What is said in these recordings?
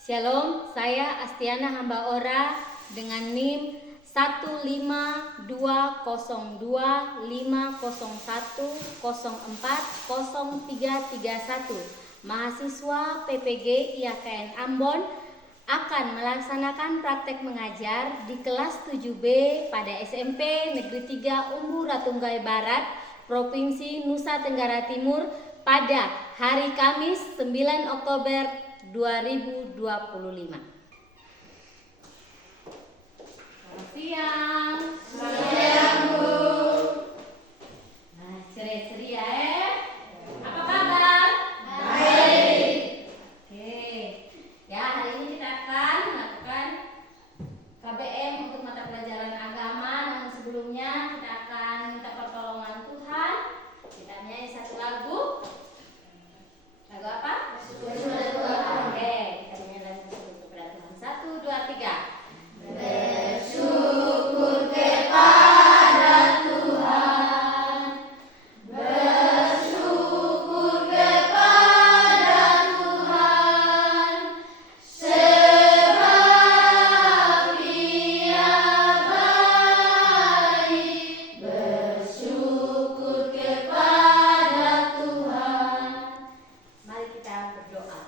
Shalom, saya Astiana Hamba Ora dengan NIM 1522501040331. Mahasiswa PPG IAKN Ambon akan melaksanakan praktek mengajar di kelas 7B pada SMP Negeri 3 Umbu Ratunggai Barat, Provinsi Nusa Tenggara Timur pada hari Kamis 9 Oktober 2025. Selamat siang. Siang, Bu. Nah, ceria-ceria Apa kabar? Baik. Oke. Ya, hari ini kita akan melakukan KBM untuk mata pelajaran agama. Namun sebelumnya kita akan minta pertolongan Tuhan. Kita nyanyi satu lagu. Lagu apa? Oke, kita nyanyi lagu kepada Tuhan. 1, 2, 3. Bersyukur kepada Tuhan, bersyukur kepada Tuhan, sebab Dia baik. Bersyukur kepada Tuhan. Mari kita berdoa.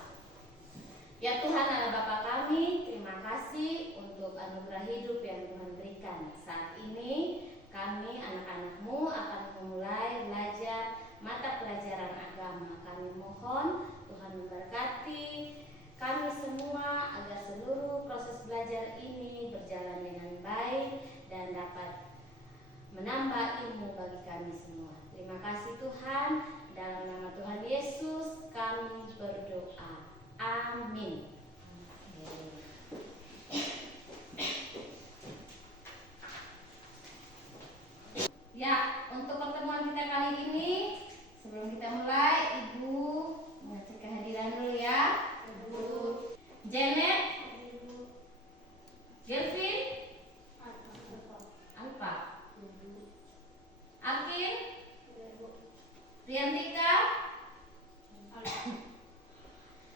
Ya Tuhan Allah Bapa kami, terima kasih untuk anugerah hidup yang Tuhan berikan. Saat ini kami anak-anak-Mu akan memulai belajar mata pelajaran agama. Kami mohon Tuhan memberkati kami semua agar seluruh proses belajar ini berjalan dengan baik dan dapat menambah ilmu bagi kami semua. Terima kasih Tuhan, dalam nama Tuhan Yesus kami berdoa. Amin. Ya, untuk pertemuan kita kali ini, sebelum kita mulai, Ibu mengecek kehadiran dulu ya. Ibu Janet, Gelvin, Alfa, Akin, Riantika,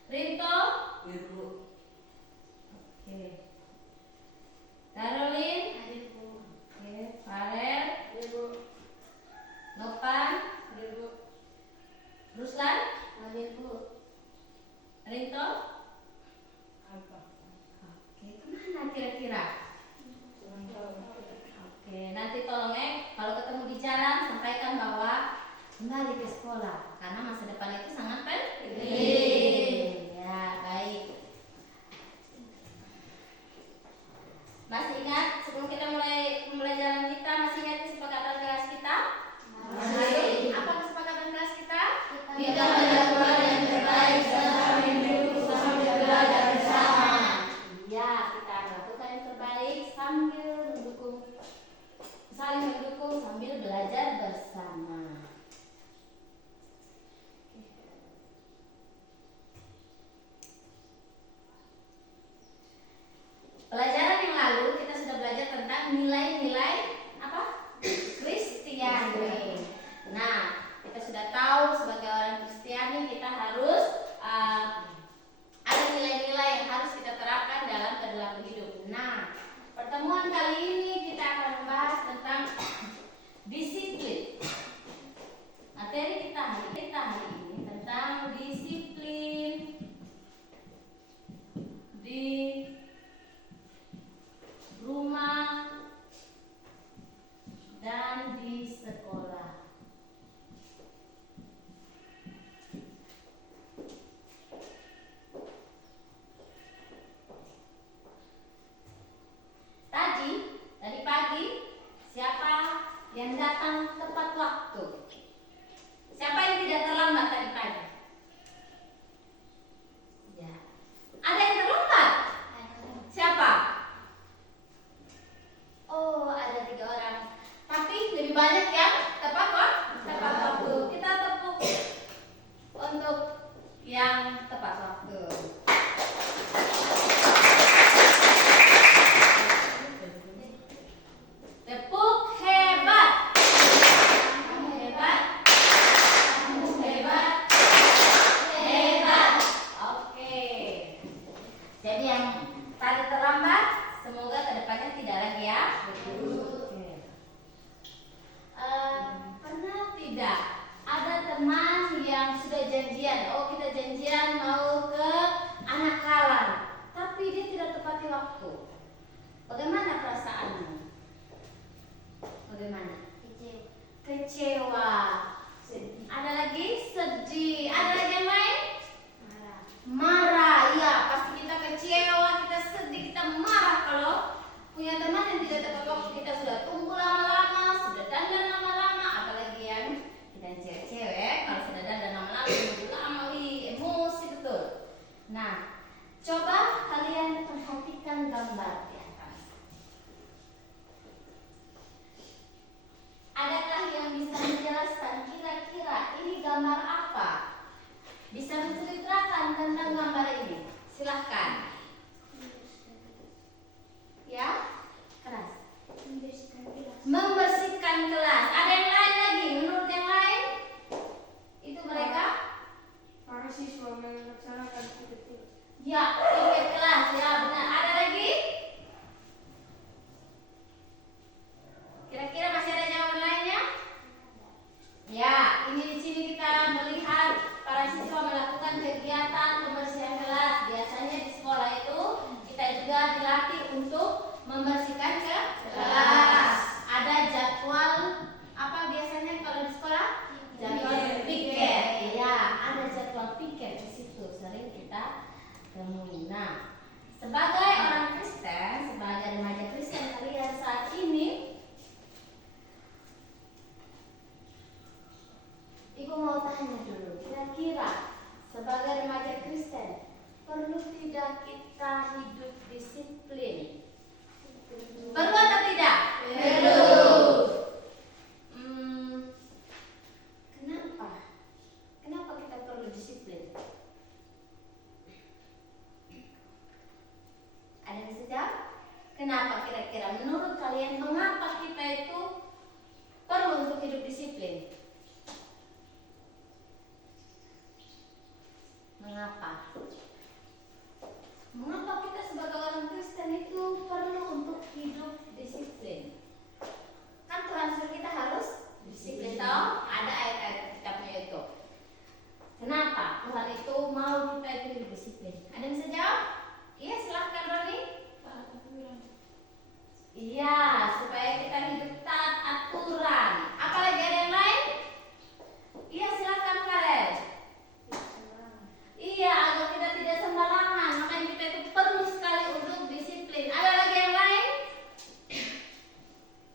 Rinto, oke, Caroline, oke, Farel, Nopan, Ruslan, Rinto, oke, kemana kira-kira? Oke, nanti tolong kalau ketemu di jalan sampaikan bahwa kembali ke sekolah karena masa depan itu sangat penting. Ya, baik. Masih ingat sebelum kita mulai pembelajaran kita, masih ingat kesepakatan kelas kita? Masih. Apa kesepakatan kelas kita? Kita melakukan yang terbaik sambil mendukung sambil belajar bersama. Ya, kita lakukan yang terbaik sambil mendukung, saling mendukung sambil belajar bersama. Coba kalian perhatikan gambar di atas. Adakah yang bisa menjelaskan kira-kira ini gambar apa? Bisa menceritakan tentang gambar ini? Silahkan. Ya, keras. Membersihkan kelas. Ada yang lain lagi? Menurut yang lain? Itu mereka? Para siswa melaksanakan tugas. Ya, piket kelas. Ya, benar. Ada lagi? Kira-kira masih ada jawaban lainnya? Ya, ini di sini kita melihat para siswa melakukan kegiatan pembersihan kelas. Biasanya di sekolah itu kita juga dilatih untuk membersihkan kelas. Ada jadwal apa biasanya kalau di sekolah? Jadwal piket. Iya, ada jadwal piket di situ sering kita temui. Nah, sebagai orang Kristen, sebagai remaja Kristen kalian saat ini, Ibu mau tanya dulu, kira-kira sebagai remaja Kristen perlu tidak kita hidup disiplin? Perlu atau tidak? Perlu. Kenapa? Kenapa kita perlu disiplin? Ada yang bisa jawab? Kenapa kira-kira? Menurut kalian mengapa kita itu perlu untuk hidup disiplin? Mengapa? Mengapa kita sebagai orang Kristen itu perlu untuk hidup disiplin? Kan Tuhan suruh kita harus disiplin, tahu? Ada ayat-ayat kitabnya itu. Kenapa Tuhan itu mau kita itu hidup disiplin? Ada yang bisa jawab? Iya, silahkan Roni. Iya, supaya kita hidup taat aturan. Apalagi ada yang lain? Iya, silahkan Karen. Iya, agar kita tidak sembarangan. Makanya kita itu perlu sekali untuk disiplin. Ada lagi yang lain?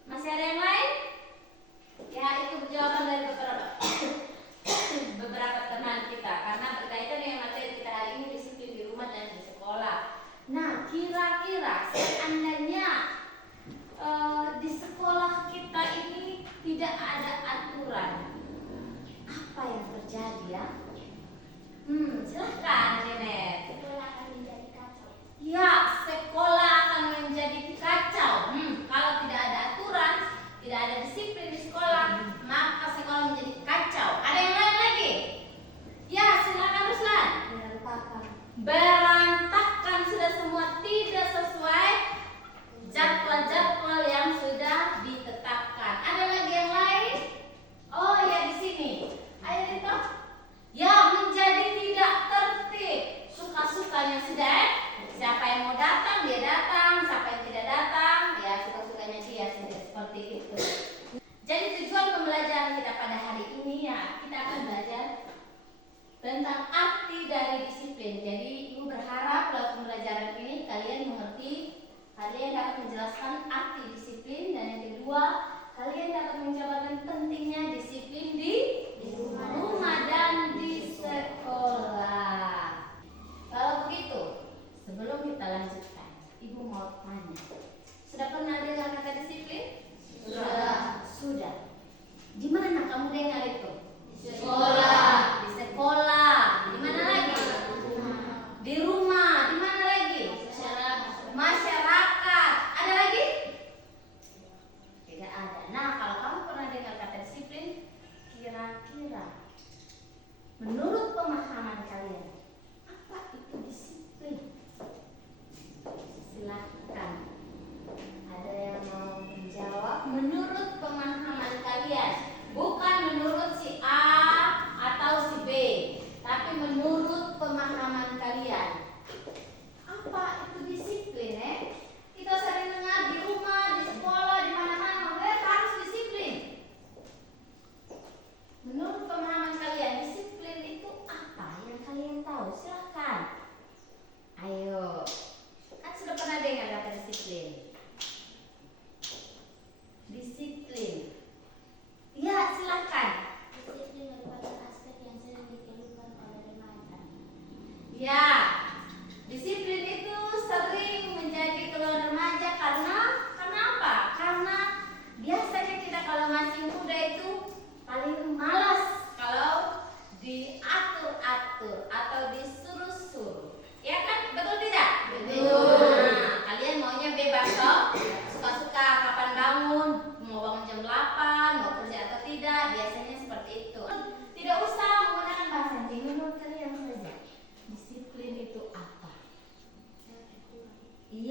Masih ada yang lain? Ya, itu jawaban dari beberapa teman kita. Karena berkaitan dengan materi kita hari ini, disiplin di rumah dan di sekolah. Nah, kira-kira seandainya di sekolah kita ini tidak ada aturan, apa yang terjadi ya? Silahkan Nenek. Sekolah akan menjadi kacau. Ya, sekolah akan menjadi kacau. Kalau tidak ada aturan, tidak ada disiplin di sekolah, maka sekolah menjadi kacau. Ada yang lain lagi? Ya, silakan Ruslan. Berantakan sudah semua, tidak sesuai jadwal-jadwal yang sudah ditetapkan. Ada lagi yang lain? Oh ya, di sini. Ayo Rito. Ya, menjadi tidak tertib. Suka-sukanya sudah. Siapa yang mau datang, dia datang. Siapa yang tidak datang, ya suka-sukanya dia. Seperti itu. Jadi tujuan pembelajaran kita pada hari ini ya, kita akan belajar tentang arti dari disiplin. Jadi Ibu berharap lewat pembelajaran ini kalian mengerti, kalian dapat menjelaskan arti disiplin, dan yang kedua, kalian dapat menjabarkan pentingnya disiplin di rumah dan di sekolah. Kalau begitu, sebelum kita lanjutkan, Ibu mau tanya, sudah pernah dengar kata disiplin? Sudah. Di mana kamu dengar itu? Di sekolah. Di sekolah. Di mana lagi? Di rumah. Di mana lagi? Masyarakat. Ada lagi? Tidak ada. Nah, kalau kamu pernah dengar kata disiplin, kira-kira menurut pemahaman kalian, apa itu disiplin? Silakan. Ada yang mau menjawab menurut pemahaman kalian, bukan menurut si A,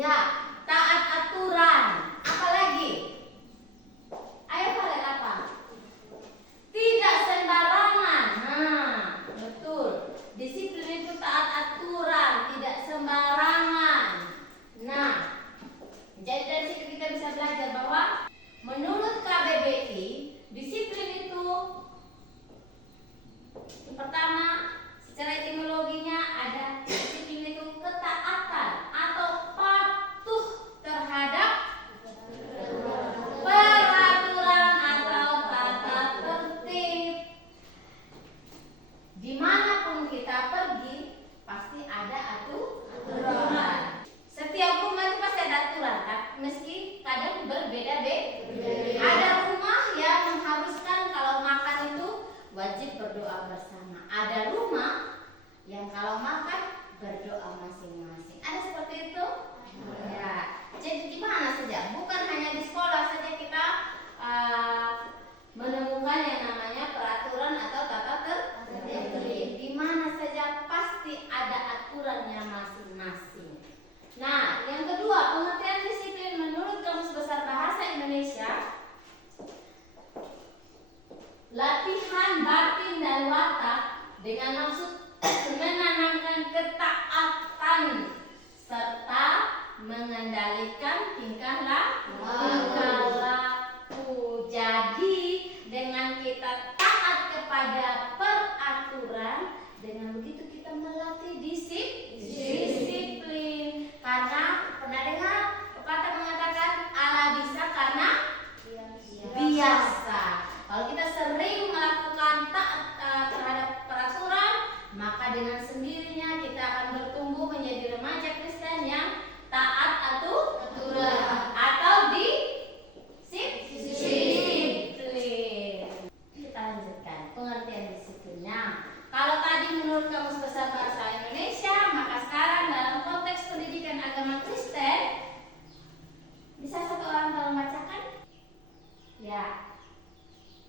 Ya, taat aturan. Apalagi? Ayo kalian apa? Tidak sembarangan. Nah, betul. Disiplin itu taat aturan, tidak sembarangan. Nah, jadi dari situ kita bisa belajar bahwa menurut KBBI, disiplin itu yang pertama, secara etimologinya ada disiplin itu ketaatan atau patuh terhadap peraturan atau tata tertib. Dimanapun kita pergi, pasti ada aturan. Setiap rumah itu pasti ada aturan, kan? Meski kadang berbeda-beda. Ada rumah yang mengharuskan kalau makan itu wajib berdoa bersama. Ada rumah yang kalau makan berdoa masing-masing. Ada seperti itu? Ya. Jadi di mana saja? Bukan hanya di sekolah saja kita menemukan yang namanya peraturan atau tata tertib. Di mana saja pasti ada aturannya masing-masing. Nah, yang kedua, pengertian disiplin menurut Kamus Besar Bahasa Indonesia, latihan batin dan watak dengan maksud menanamkan ketaatan serta mengendalikan tingkah laku. Jadi dengan kita taat kepada peraturan, dengan begitu kita melatih disiplin. Karena pernah dengar pepatah mengatakan ala bisa karena biasa. Kalau kita sering melakukan taat terhadap peraturan, maka dengan sendirinya kita akan bertumbuh menjadi remaja Kristen yang taat aturan atau disiplin. Kita lanjutkan pengertian disiplinnya. Kalau tadi menurut Kamus Besar Bahasa Indonesia, maka sekarang dalam konteks pendidikan agama Kristen, bisa satu orang tolong bacakan? Ya.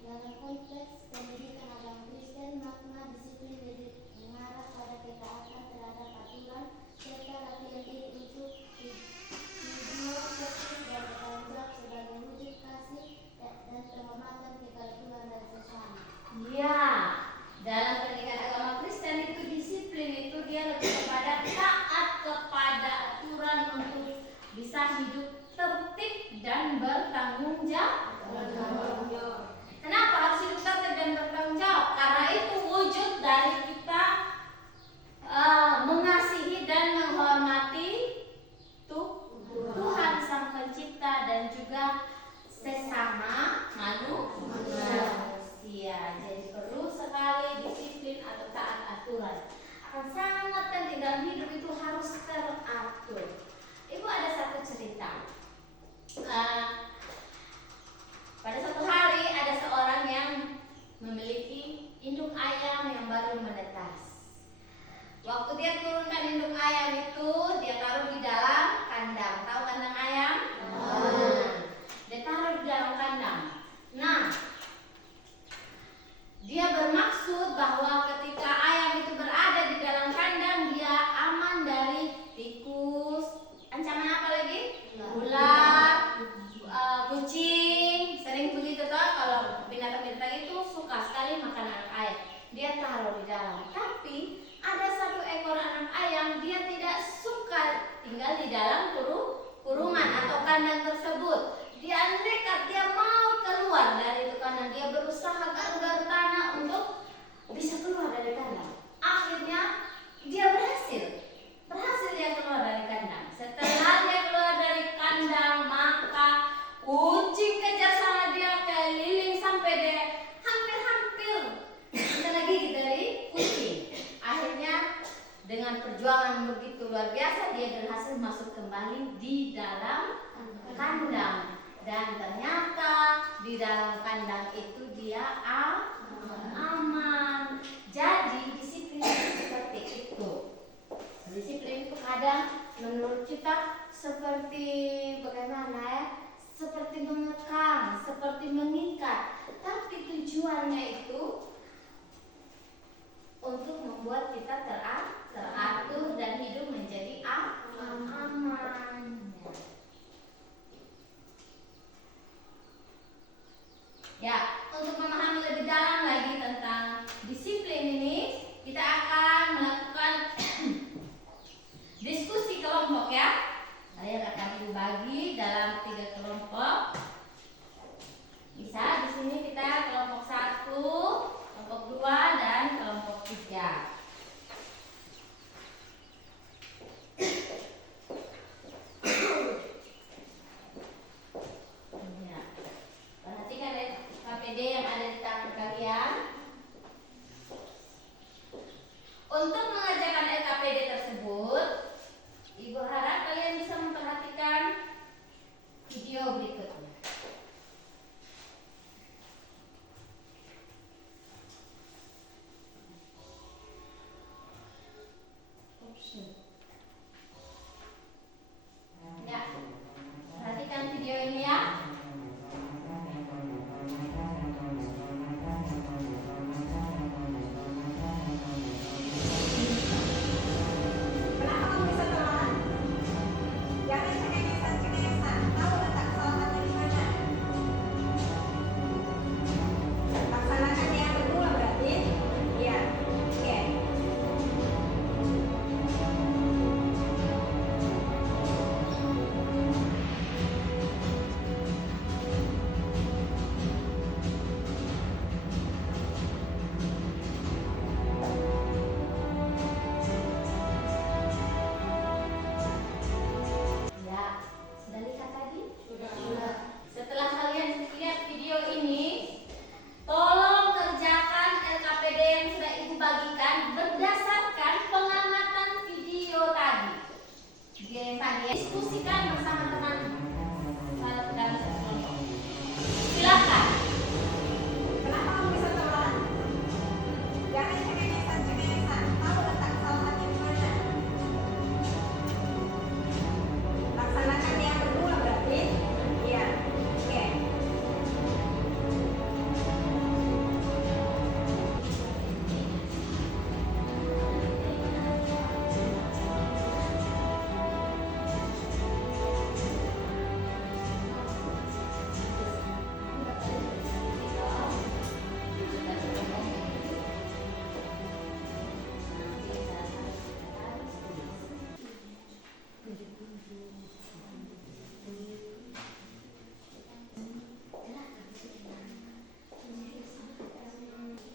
Dalam konteks pendidikan agama Kristen, makna disiplin mengarah pada ketaatan terhadap aturan serta latihan diri untuk hidup bersih dan bertanggung jawab sebagai wujud kasih dan penghormatan kepada Tuhan dan sesama. Ya, dalam pendidikan agama Kristen itu disiplin itu dia lebih kepada taat kepada aturan untuk bisa hidup tertib dan bertanggung jawab. Kenapa harus hidup tertib dan bertanggung jawab? Karena itu wujud dari kita mengasihi dan menghormati Tuhan Sang Pencipta dan juga sesama manusia. Jadi perlu sekali disiplin atau taat aturan. Akan sangat penting dalam hidup itu harus teratur. Ibu ada satu cerita. Pada suatu hari ada seorang yang memiliki induk ayam yang baru menetas. Waktu dia turunkan induk ayam itu, dia taruh di dalam kandang. Tahu kandang ayam? Dia taruh di dalam kandang. Nah, dia bermaksud bahwa ketika ayam itu berada di dalam kandang, dia aman dari tikus, ancaman apa lagi? Ular, kucing. Sering begitu toh, kalau binatang-binatang itu suka sekali makan anak ayam. Dia taruh di dalam. Tapi ada satu ekor anak ayam, dia tidak suka tinggal di dalam kurungan atau kandang tersebut. Dia nekat, dia mau keluar dari itu kandang. Dia berusaha garuk-garuk tanah untuk bisa keluar dari kandang. Akhirnya dia berhasil dia keluar dari kandang. Setelah dia keluar dari kandang, maka kucing kejar sama dia keliling sampai dia hampir kena gigit dari kucing. Akhirnya dengan perjuangan begitu luar biasa, dia berhasil masuk kembali di dalam kandang. Dan ternyata di dalam kandang itu dia aman. Jadi disiplin seperti itu. Disiplin itu kadang menurut kita seperti bagaimana ya? Seperti mengekang, seperti mengikat. Tapi tujuannya itu untuk membuat kita teratur dan hidup menjadi aman. kelompok ya. Kalian akan ibu bagi dalam 3 kelompok. Bisa di sini kita kelompok 1, kelompok 2, dan kelompok 3. Ya. Perhatikan KPD yang ada di tangan kalian. Untuk mengerjakan LKPD tersebut, Ibu harap kalian bisa memperhatikan video berikutnya. Ya, perhatikan video ini ya. Kenapa kamu bisa telat? Jangan cengengesan-cengengesan. Tahu letak kesalahannya di mana? Laksanakan yang kedua berarti? Iya. Oke. Ya, sudah lihat tadi? Sudah. Setelah kalian lihat video ini, tolong kerjakan LKPD yang sudah Ibu bagikan berdasarkan pengamatan video tadi. Video yang tadi diskusikan bersama teman dalam satu kelompok. Silakan. Kenapa kamu bisa telat? Jangan cengengesan-cengengesan. Tahu letak kesalahannya di mana? Laksanakan yang kedua berarti? Iya. Oke.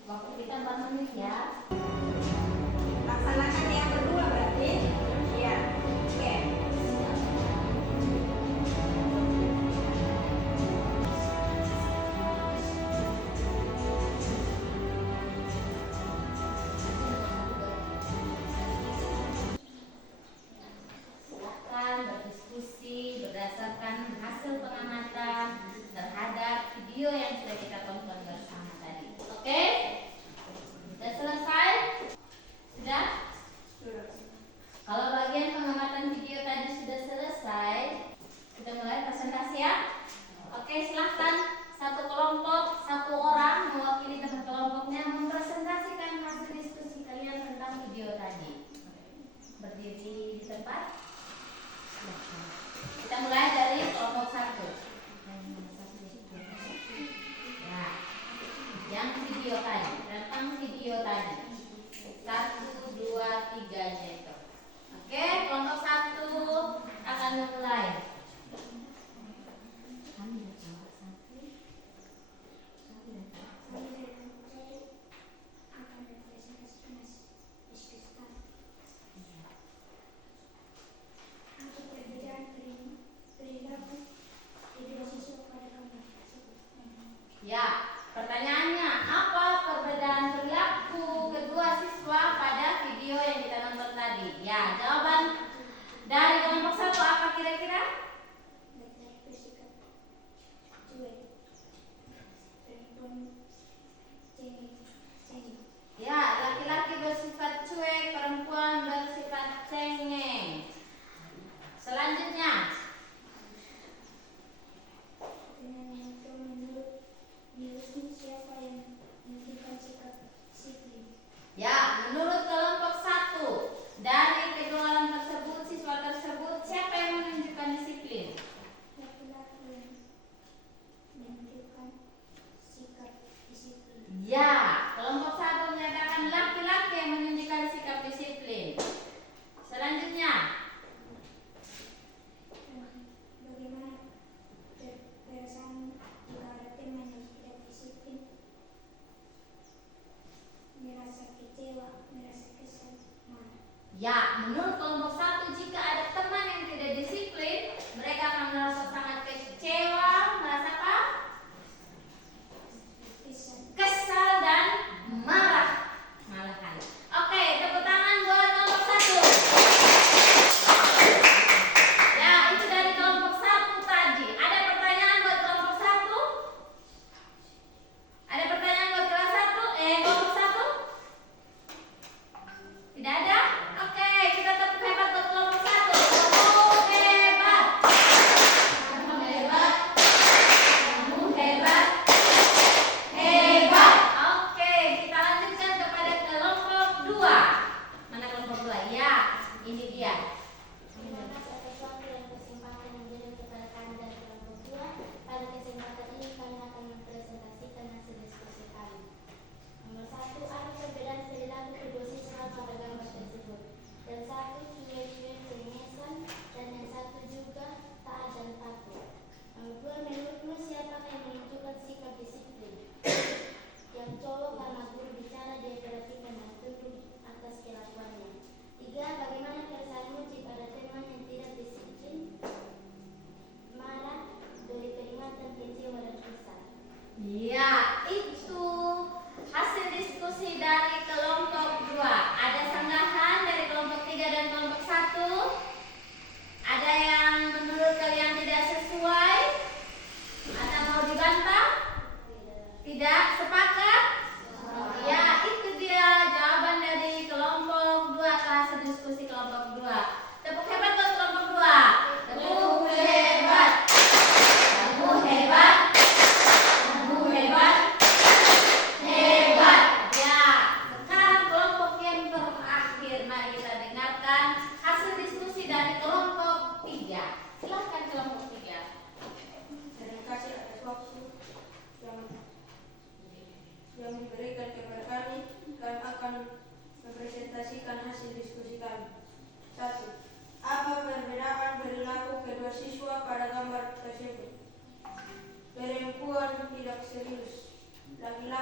Waktu kita 4 menit ya. Laksanakan yang kedua berarti? Iya. Oke. Silakan berdiskusi berdasarkan hasil pengamatan terhadap video yang sudah kita tonton bersama tadi. Oke? Sudah selesai? Sudah? Kalau bagian pengamatan video tadi sudah selesai, kita mulai presentasi ya. Oke, silahkan satu kelompok, satu orang mewakili teman kelompoknya mempresentasikan hasil diskusi kalian tentang video tadi. Berdiri di tempat. Kita mulai dari kelompok 1. Ya, yang video tadi, tentang video tadi. 1, 2, 3 aja itu. Oke, kelompok 1 akan memulai. Untuk perbedaan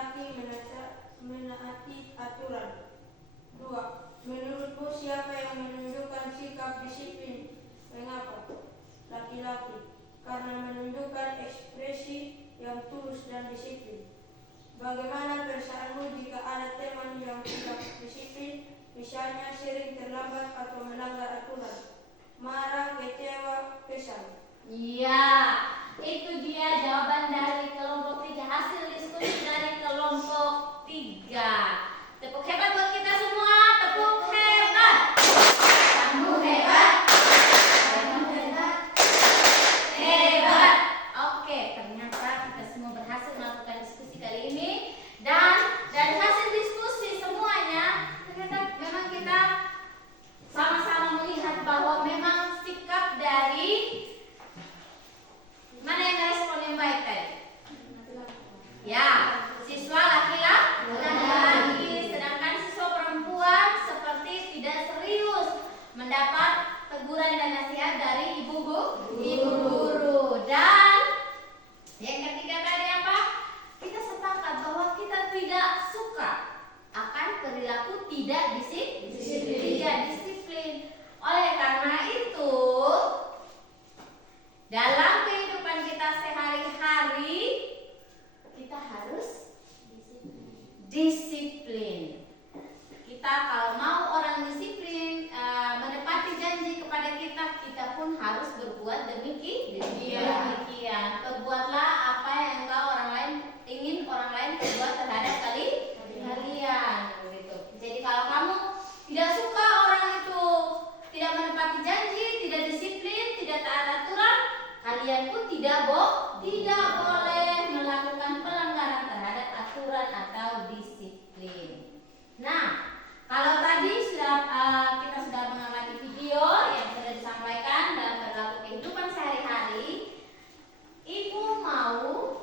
laki-laki menaati aturan. 2. Menurutmu siapa yang menunjukkan sikap disiplin? Mengapa? Laki-laki, karena menunjukkan ekspresi yang tulus dan disiplin. Bagaimana perasaanmu jika ada teman yang tidak disiplin, misalnya sering terlambat atau melanggar aturan? Marah, kecewa, kesal. Iya, itu dia jawaban dari kelompok 3, hasil diskusi dari kelompok 3. Tepuk hebat buat kita semua, tepuk hebat. Kamu hebat. Kamu hebat. Hebat. Oke, ternyata kita semua berhasil melakukan diskusi kali ini. Dan dari hasil diskusi semuanya, ternyata memang kita sama-sama melihat bahwa memang sikap dari mana yang respon yang baik tadi? Ya, siswa laki-laki, sedangkan siswa perempuan seperti tidak serius mendapat teguran dan nasihat dari ibu guru. Dan yang ketiga tadi apa? Kita sepakat bahwa kita tidak suka akan perilaku tidak disiplin. Oleh karena itu, dalam kehidupan kita sehari-hari, kita harus disiplin. Kita kalau mau orang disiplin, menepati janji kepada kita, kita pun harus berbuat demikian. Perbuatlah apa yang ingin orang lain perbuat terhadap kalian. Begitu. Jadi kalau kamu tidak suka orang itu tidak menepati janji, tidak disiplin, tidak taat aturan, kalian pun tidak boleh melakukan pelanggaran terhadap aturan atau disiplin. Nah, kalau tadi kita sudah mengamati video yang sudah disampaikan dalam perilaku kehidupan sehari-hari, Ibu mau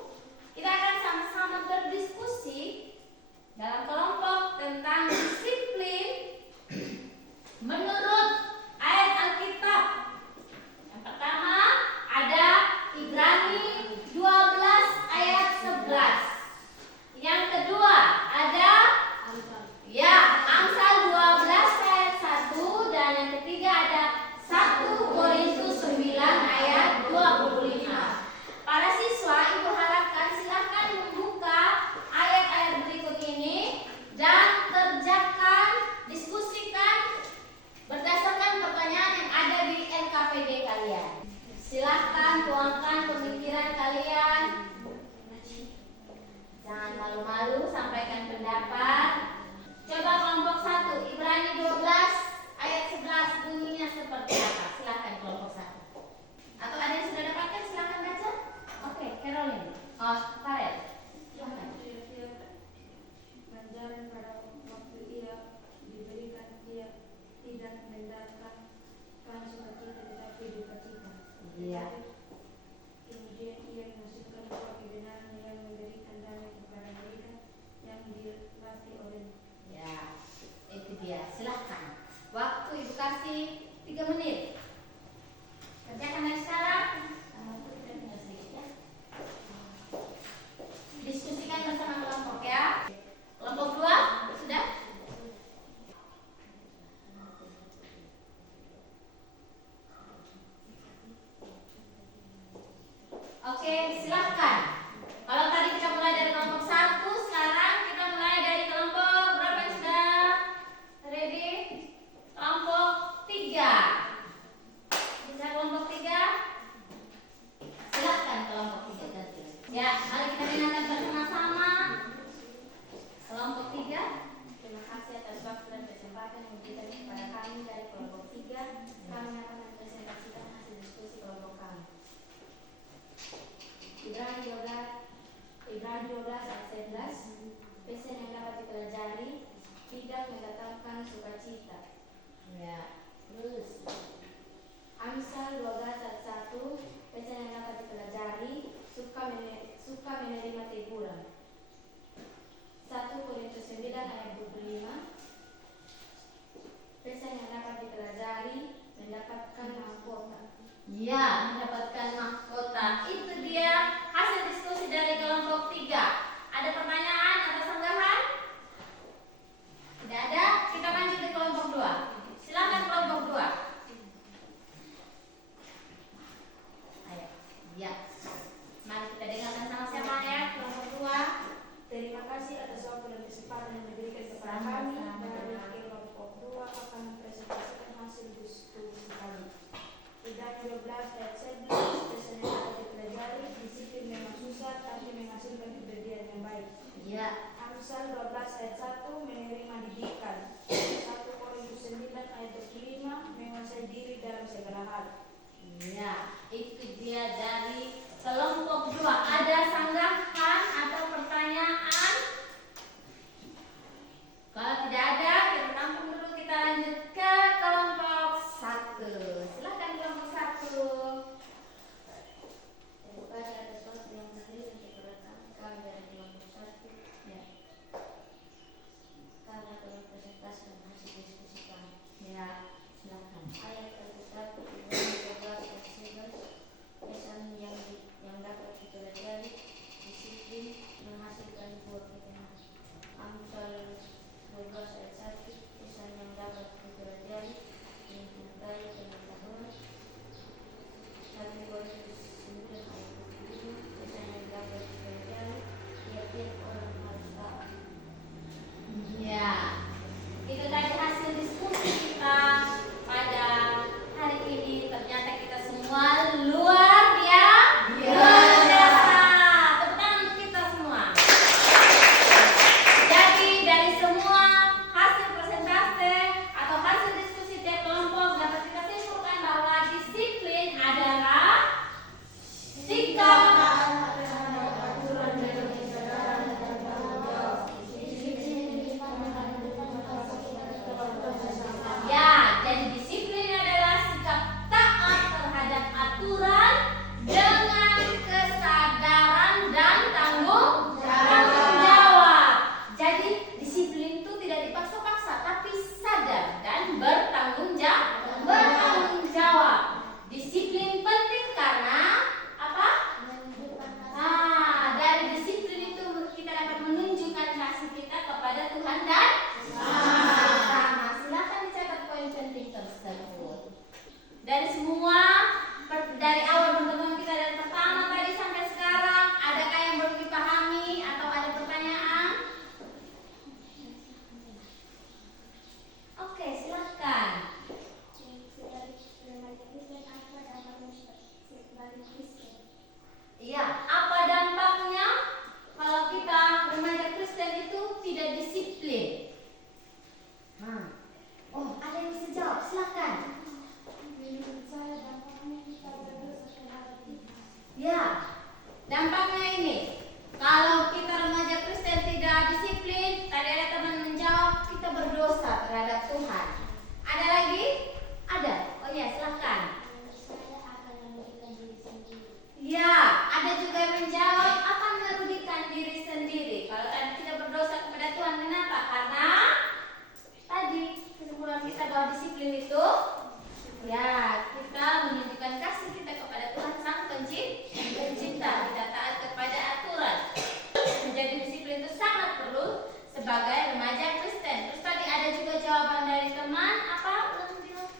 kita akan sama-sama berdiskusi dalam kelompok tentang disiplin menurut ayat Alkitab. Yang pertama ada Ibrani 12 ayat 11. Yang kedua ada Amsal 12 ayat 1, dan yang ketiga ada 1 Korintus 9 ayat 25. Para siswa, Ibu harapkan silahkan membuka ayat-ayat berikut ini dan kerjakan, diskusikan berdasarkan pertanyaan yang ada di LKPD kalian. Silahkan tuangkan pemikiran kalian. Jangan malu-malu, sampaikan pendapat. Coba kelompok 1, Ibrani 12 ayat 11 bunyinya seperti apa? Silahkan kelompok 1. Atau ada yang sudah dapatkan, silahkan baca. Oke, Caroline. Farel. Silahkan. Menjalan pada waktu ia diberikan, ia tidak mendatangkan sukacita tetapi dukacita. Iya. Kemudian ia memasukkan bahwa kebenaran yang memberikan damai kepada mereka yang dilatih oleh. Ya, itu dia. Silahkan. Waktu Ibu kasih 3 menit. Kerjakan dari sekarang. Diskusikan bersama kelompok ya. Kelompok 2 sudah? Oke, silahkan. Kalau tadi kita mulai dari kelompok 1, sekarang kita mulai dari kelompok berapa yang sudah ready? Kelompok 3. Bisa kelompok 3? Silahkan kelompok 3 tadi. Ya, mari kita dengarkan bersama-sama. Kelompok 3, terima kasih atas waktu dan kesempatan yang diberikan kepada kami dari kelompok 3. Kami akan mempresentasikan hasil diskusi kelompok kami. Ibrani 12 ayat 11. Pesan yang dapat dipelajari tidak mendatangkan sukacita. Ya, terus. Amsal 12 ayat 1. Pesan yang dapat dipelajari suka menerima teguran. 1 Korintus 9 ayat 25. Pesan yang dapat dipelajari mendapatkan mahkota. Ya, mendapatkan mahkota. Itu dia hasil diskusi dari kelompok 3. Ada pertanyaan atau ayat 1 menerima didikan. 1 Korintus 9 ayat 25 menguasai diri dalam segala hal. Ya, itu dia dari kelompok 2. Ada sanggahan atau pertanyaan? Kalau tidak ada, kita tampung dulu, kita lanjut ke kelompok 1. Silakan kelompok 1. Daripada ada sesuatu yang sering diperhatikan dari kelompok 1, Ya, karena perlu presentasi dan hasil diskusi kami. ya, silakan. Ayat 31, 12, dan 11, pesan yang dapat dipelajari, disiplin menghasilkan buah ketenangan. Amsal 12 ayat 1, pesan yang dapat dipelajari, mencintai pengetahuan. 1 Korintus 9 ayat 25, pesan yang dapat dipelajari, tiap-tiap orang harus taat. Ya, itu tadi hasil diskusi kita pada hari ini. Ternyata kita semua luar biasa. Tepuk tangan untuk kita semua. Jadi dari semua hasil presentasi atau hasil diskusi tiap kelompok dapat kita simpulkan bahwa disiplin adalah sikap ya, jadi disiplin adalah sikap taat terhadap aturan dengan kesadaran dan tanggung jawab. Jadi disiplin itu tidak dipaksa-paksa, tapi sadar dan bertanggung jawab. Disiplin penting karena apa? Nah, dari disiplin itu kita dapat menunjukkan kasih kita kepada Tuhan dan sama. Silakan dicatat poin penting tersebut. Dari semua, dari awal pertemuan kita dari pertama tadi sampai sekarang, adakah yang belum dipahami atau ada pertanyaan? Oke, silakan. Iya, apa dampaknya kalau kita remaja Kristen itu tidak disiplin? Oh, ada yang bisa jawab, silakan. Menurut saya dampaknya kita berdosa terhadap Tuhan. Ya, dampaknya ini. Kalau kita remaja Kristen tidak disiplin, tadi ada teman menjawab, kita berdosa terhadap Tuhan. Ada lagi? Ada. Oh ya, silakan. Menurut saya akan merugikan diri sendiri. Ya, ada juga yang menjawab akan merugikan diri sendiri. Kalau tadi tidak berdosa kepada Tuhan, kenapa? Karena tadi kesimpulan kita bahwa disiplin itu ya kita menunjukkan kasih kita kepada Tuhan Sang Pencipta. Kita taat kepada aturan. Menjadi disiplin itu sangat perlu sebagai remaja Kristen. Terus tadi ada juga jawaban dari teman apa?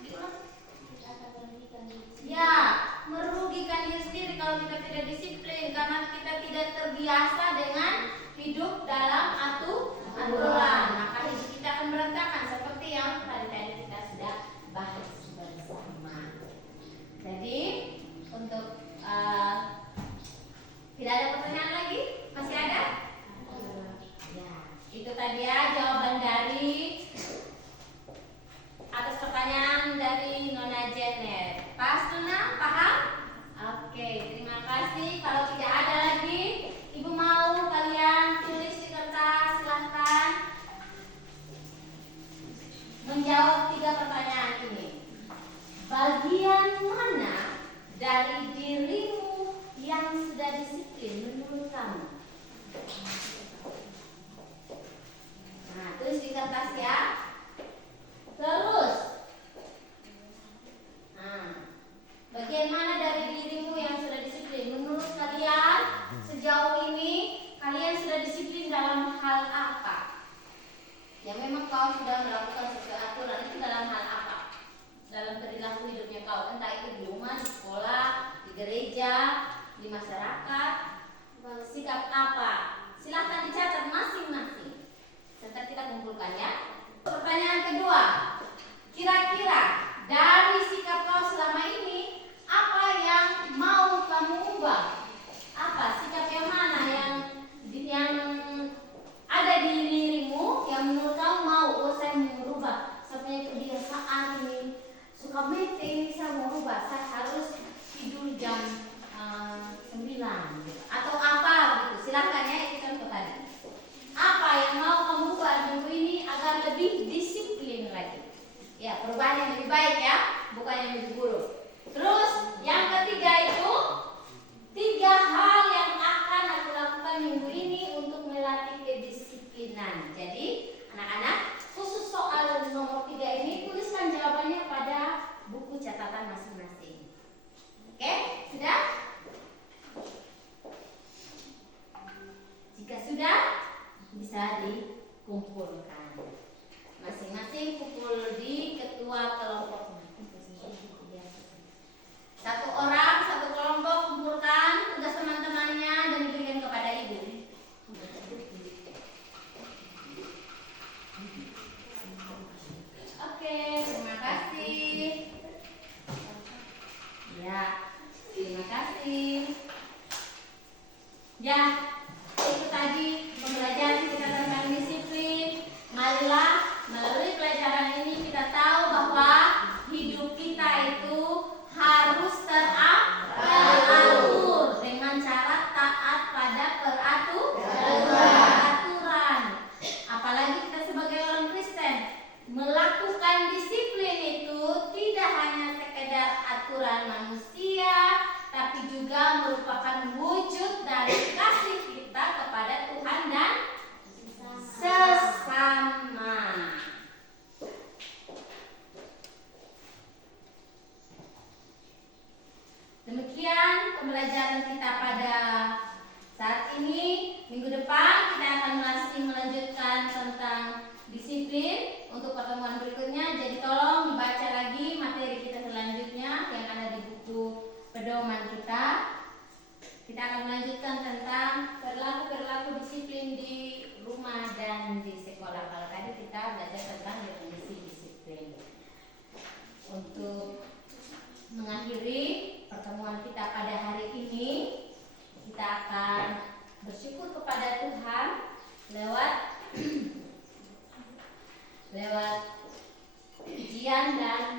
Diulang. Akan merugikan diri sendiri. Ya, merugikan diri sendiri kalau kita tidak disiplin karena kita tidak terbiasa dengan hidup dalam aturan. Maka hidup kita akan berantakan seperti yang tadi kita sudah bahas bersama. Jadi untuk tidak ada pertanyaan lagi? Masih ada? Ya, itu tadi ya jawaban dari atas pertanyaan dari Nona Janet. Pas Nona, paham? Oke, terima kasih. Kalau tidak ada lagi, Ibu mau kalian tulis di kertas, silahkan menjawab 3 pertanyaan ini. Bagian mana dari dirimu yang sudah disiplin menurut kamu? Nah, tulis di kertas ya. Terus, bagian mana dari dirimu yang sudah disiplin? Menurut kalian, sejauh ini kalian sudah disiplin dalam hal apa? Ya memang kau sudah melakukan sesuatu aturan itu dalam hal apa? Dalam perilaku hidupnya kau, entah itu di rumah, di sekolah, di gereja, di masyarakat, sikap apa? Silahkan dicatat masing-masing. Serta kita kumpulkan ya. Pertanyaan kedua, kira-kira dari sikap kau selama ini apa yang mau kamu ubah? Apa sikap yang mana yang ada di dirimu Ya, terima kasih. Ya, itu tadi pembelajaran kita tentang disiplin. Marilah melalui pelajaran ini kita tahu bahwa hidup kita itu harus teratur dengan cara taat pada peraturan. Apalagi kita sebagai orang Kristen melakukan disiplin itu tidak hanya sekedar aturan manusia, tapi juga merupakan wujud dari kasih kita kepada Tuhan dan sesama. Demikian pembelajaran kita pada saat ini. Minggu depan kita akan masih melanjutkan tentang disiplin untuk pertemuan berikutnya. Jadi tolong dibaca lagi materi kita selanjutnya yang ada di buku pedoman kita. Kita akan melanjutkan tentang perilaku disiplin di rumah dan di sekolah. Kalau tadi kita belajar tentang definisi disiplin. Untuk mengakhiri pertemuan kita pada hari ini, kita akan bersyukur kepada Tuhan lewat ujian dan